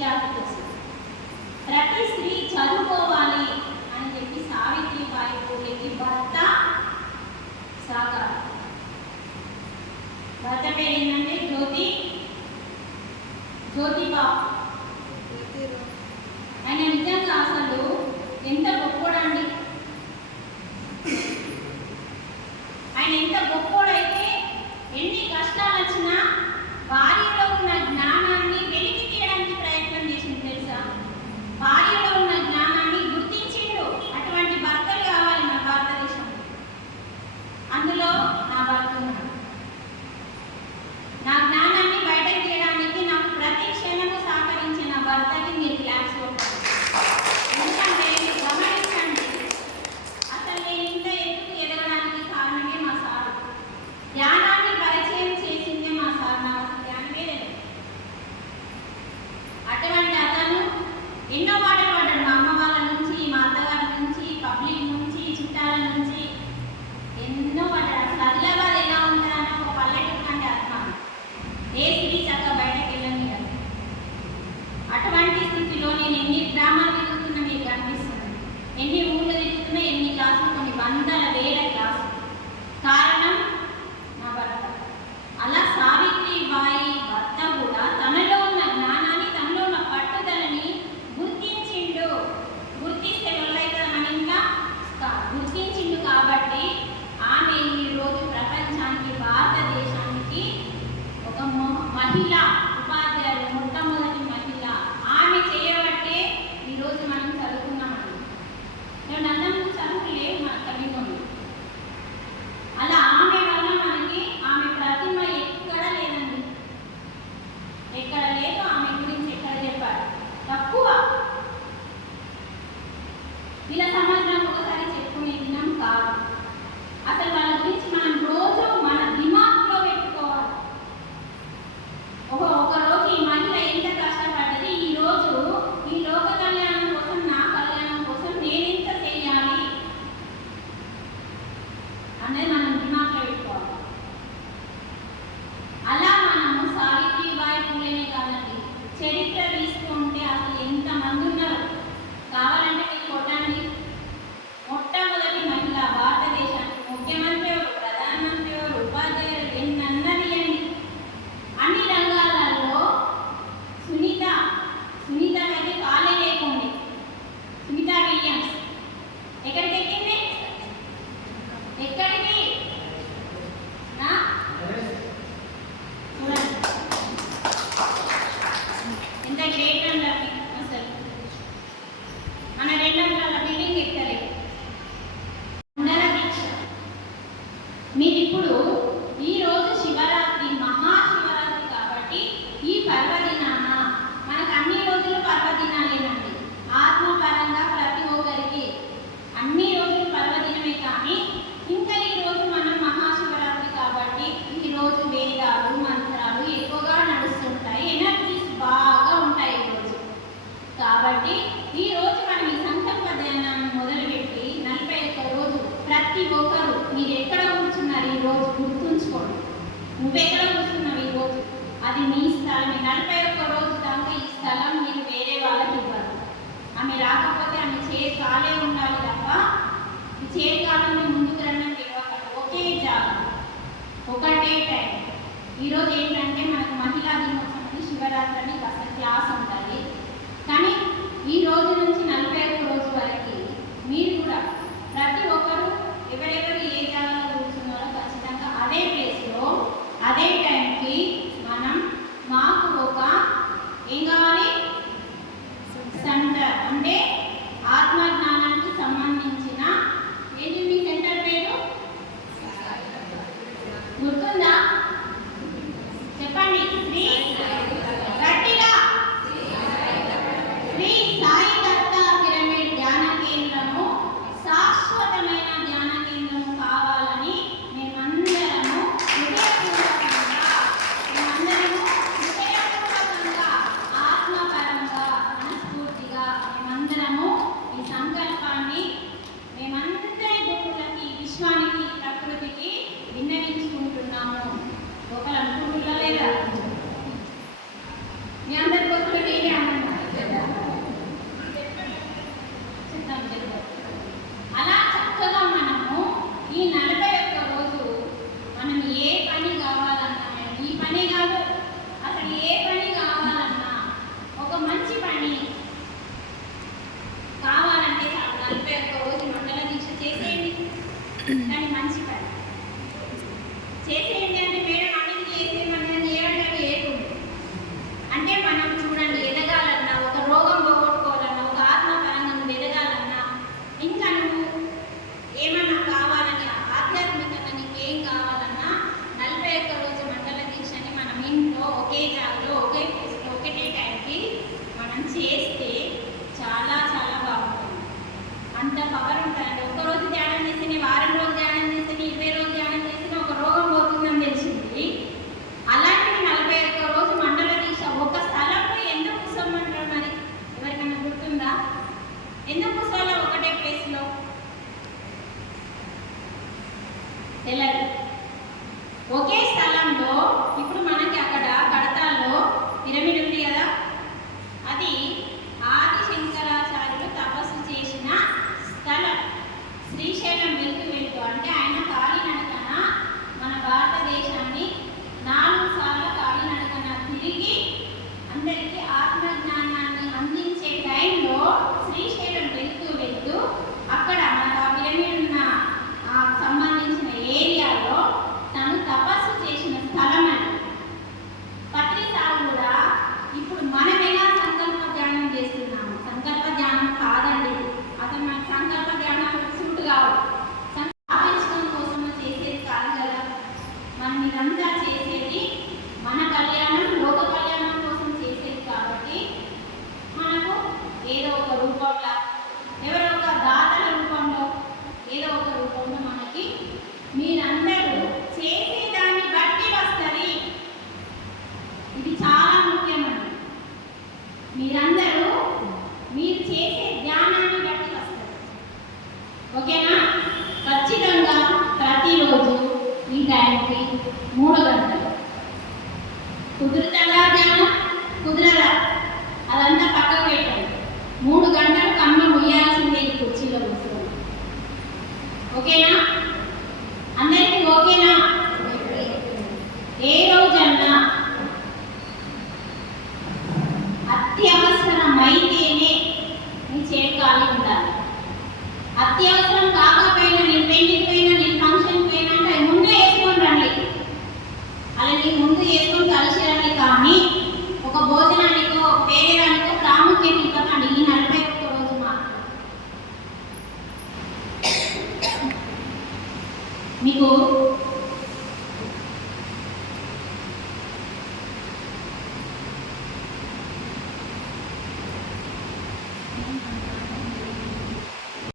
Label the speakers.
Speaker 1: జాగ్రత్త ప్రతి స్త్రీ చదువుకోవాలి అని చెప్పి సావిత్రి బాయి పూలకి భర్త సాగారు భర్త పేరు ఏంటంటే జ్యోతి. జ్యోతిబాబు. ఎన్నో పాటలు పడ్డాడు మా అమ్మ వాళ్ళ నుంచి మా అత్తగారి నుంచి పబ్లిక్ నుంచి చుట్టాల నుంచి. ఎన్నో పడ్డాడు అసలు వాళ్ళు ఎలా ఉంటుంది అనేది మనం డిమాండ్లో అలా మనము సావిత్రిబాయి పూలేనే కాదండి చరిత్ర జీవించాలని నలభై ఒక్క రోజు దాకా ఈ స్థలం మీరు వేరే వాళ్ళకి ఇవ్వను ఆమె రాకపోతే ఆమె చేతి కాలే ఉండాలి తప్ప చేతి కాలంలో ముందుకు రండి ఒకే జాగా ఒకటే టైం. ఈరోజు ఏంటంటే మనకు మహిళా దినోత్సవం శివరాత్రి అని కాస్త క్లాస్ ఉంటుంది కానీ ఈ రోజు నుంచి నలభై ఒక్క రోజు వరకు మీరు కూడా ప్రతి ఒక్కరూ ఎవరెవరు ఏ జాగాలో కూర్చున్నారో ఖచ్చితంగా అదే ప్లేస్లో అదే టైం Thank you. మీరందరూ మీరు చేసే ధ్యానాన్ని బట్టి వస్తారు. ఓకేనా? ఖచ్చితంగా ప్రతిరోజు ఈ టైంకి మూడు గంటలు కుదురుతుందా ధ్యానం? కుదరదా? అదంతా పక్కకు పెట్టండి. మూడు గంటలు కన్ను ముయ్యాల్సిందే ఈ కుర్చీలో కూర్చోండి ఓకేనా? మీకు